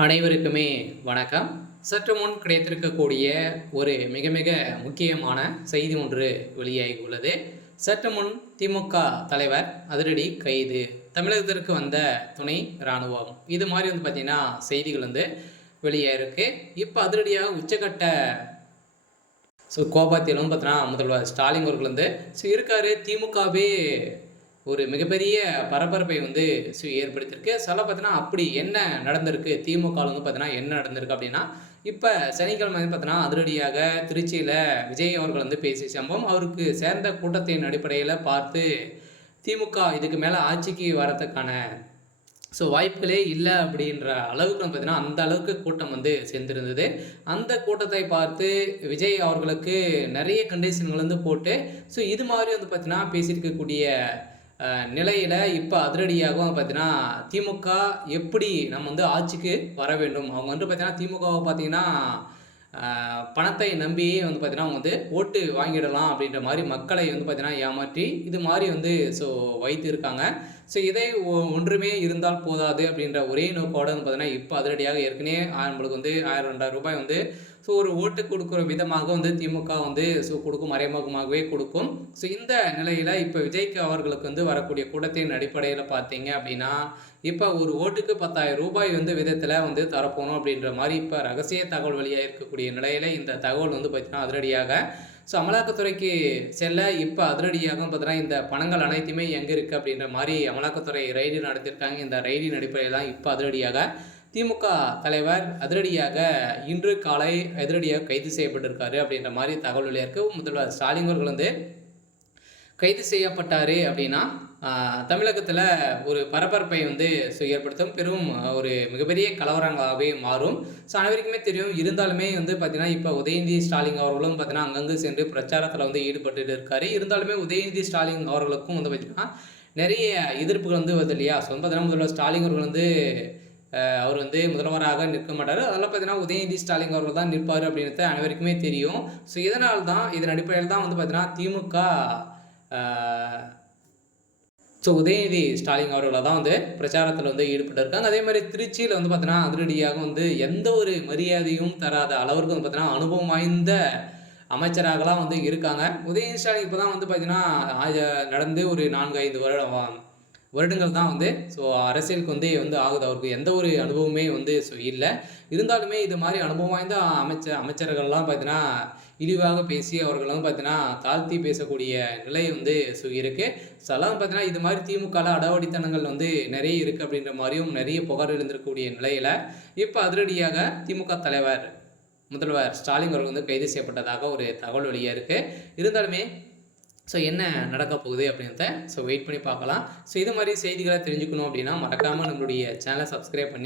அனைவருக்குமே வணக்கம். சற்று முன் கிடைத்திருக்கக்கூடிய ஒரு மிக மிக முக்கியமான செய்தி ஒன்று வெளியாகி உள்ளது. சற்று முன் திமுக தலைவர் அதிரடி கைது, தமிழகத்திற்கு வந்த துணை இராணுவம், இது மாதிரி பார்த்தீங்கன்னா செய்திகள் வெளியாயிருக்கு. இப்போ அதிரடியாக உச்சக்கட்ட கோபத்திலும் பார்த்தீங்கன்னா முதல்வர் ஸ்டாலின் அவர்கள் இருக்காரு. திமுகவே ஒரு மிகப்பெரிய பரபரப்பை ஏற்படுத்தியிருக்கு. சொல்ல பார்த்தீங்கன்னா அப்படி என்ன நடந்திருக்கு, திமுக பார்த்தீங்கன்னா என்ன நடந்திருக்கு அப்படின்னா, இப்போ சனிக்கிழமை பார்த்தீங்கன்னா அதிரடியாக திருச்சியில் விஜய் அவர்கள் பேசிய சம்பவம், அவருக்கு சேர்ந்த கூட்டத்தின் அடிப்படையில் பார்த்து திமுக இதுக்கு மேலே ஆட்சிக்கு வரத்துக்கான வாய்ப்புகளே இல்லை அப்படின்ற அளவுக்கு பார்த்தீங்கன்னா அந்த அளவுக்கு கூட்டம் சேர்ந்திருந்தது. அந்த கூட்டத்தை பார்த்து விஜய் அவர்களுக்கு நிறைய கண்டிஷன்கள் போட்டு இது மாதிரி பார்த்தீங்கன்னா பேசியிருக்கக்கூடிய நிலையில் இப்போ அதிரடியாகவும் பார்த்தீங்கன்னா திமுக எப்படி நம்ம ஆட்சிக்கு வர வேண்டும், அவங்க பார்த்தீங்கன்னா திமுகவை பார்த்தீங்கன்னா பணத்தை நம்பியே பார்த்தீங்கன்னா அவங்க ஓட்டு வாங்கிடலாம் அப்படின்ற மாதிரி மக்களை பார்த்தீங்கன்னா ஏமாற்றி இது மாதிரி வைத்து இருக்காங்க. இதை ஒன்றுமே இருந்தால் போதாது அப்படின்ற ஒரே நோக்கோட பார்த்தீங்கன்னா இப்போ அதிரடியாக ஏற்கனவே நம்மளுக்கு 1000 2000 ரூபாய் ஒரு ஓட்டு கொடுக்குற விதமாக திமுக கொடுக்கும், மறைமுகமாகவே கொடுக்கும். இந்த நிலையில் இப்போ விஜய்க்கு அவர்களுக்கு வரக்கூடிய கூட்டத்தின் அடிப்படையில் பார்த்தீங்க அப்படின்னா, இப்போ ஒரு ஓட்டுக்கு 10,000 ரூபாய் விதத்தில் தரப்போகணும் அப்படின்ற மாதிரி இப்போ ரகசிய தகவல் வெளியாக இருக்கக்கூடிய நிலையில் இந்த தகவல் பார்த்தீங்கன்னா அதிரடியாக அமலாக்கத்துறைக்கு செல்ல இப்போ அதிரடியாக பார்த்தீங்கன்னா இந்த பணங்கள் அனைத்துமே எங்கே இருக்குது அப்படின்ற மாதிரி அமலாக்கத்துறை ரைடு நடத்தியிருக்காங்க. இந்த ரைடின் அடிப்படையில் தான் இப்போ அதிரடியாக திமுக தலைவர் அதிரடியாக இன்று காலை அதிரடியாக கைது செய்யப்பட்டிருக்காரு அப்படின்ற மாதிரி தகவல் வெளியாக இருக்குது. முதல்வர் ஸ்டாலின் அவர்கள் கைது செய்யப்பட்டார் அப்படின்னா தமிழகத்தில் ஒரு பரபரப்பை ஏற்படுத்தும், பெரும் ஒரு மிகப்பெரிய கலவரங்களாகவே மாறும். அனைவருக்குமே தெரியும். இருந்தாலுமே பார்த்திங்கன்னா இப்போ உதயநிதி ஸ்டாலின் அவர்களும் பார்த்திங்கன்னா அங்கங்கே சென்று பிரச்சாரத்தில் ஈடுபட்டு இருக்காரு. இருந்தாலுமே உதயநிதி ஸ்டாலின் அவர்களுக்கும் பார்த்திங்கன்னா நிறைய எதிர்ப்புகள் வருது இல்லையா. பார்த்தீங்கன்னா முதல்வர் ஸ்டாலின் அவர்கள் அவர் முதல்வராக நிற்க மாட்டார். அதெல்லாம் பார்த்தீங்கன்னா உதயநிதி ஸ்டாலின் அவர்கள் தான் நிற்பார் அப்படின்றது அனைவருக்குமே தெரியும். இதனால் தான் இதன் அடிப்படையில் தான் பார்த்தீங்கன்னா திமுக உதயநிதி ஸ்டாலின் அவர்கள் தான் பிரச்சாரத்தில் ஈடுபட்டிருக்காங்க. அதே மாதிரி திருச்சியில் பார்த்தீங்கன்னா அதிரடியாக எந்த ஒரு மரியாதையும் தராத அளவிற்கு பார்த்தீங்கன்னா அனுபவம் வாய்ந்த அமைச்சராகலாம் இருக்காங்க. உதயநிதி ஸ்டாலின் இப்போ தான் பார்த்தீங்கன்னா நடந்து ஒரு 4-5 வருடங்கள் தான் அரசியலுக்கு ஆகுது. அவருக்கு எந்த ஒரு அனுபவமே இல்லை. இருந்தாலுமே இது மாதிரி அனுபவம் வாய்ந்த அமைச்சர்கள்லாம் பார்த்தீங்கன்னா இழிவாக பேசி அவர்கள் பார்த்தீங்கன்னா தாழ்த்தி பேசக்கூடிய நிலை இருக்குது. அதெல்லாம் பார்த்தீங்கன்னா இது மாதிரி திமுகவில் அடாவடித்தனங்கள் நிறைய இருக்குது அப்படின்ற மாதிரியும் நிறைய புகார் எழுந்திருக்கக்கூடிய நிலையில் இப்போ அதிரடியாக திமுக தலைவர் முதல்வர் ஸ்டாலின் அவர்கள் கைது செய்யப்பட்டதாக ஒரு தகவல் வெளியாக இருக்குது. இருந்தாலுமே என்ன நடக்க போகுது அப்படின்றத வெயிட் பண்ணி பார்க்கலாம். இது மாதிரி செய்திகளை தெரிஞ்சுக்கணும் அப்படின்னா மறக்காமல் நம்மளுடைய சேனலை சப்ஸ்கிரைப் பண்ணி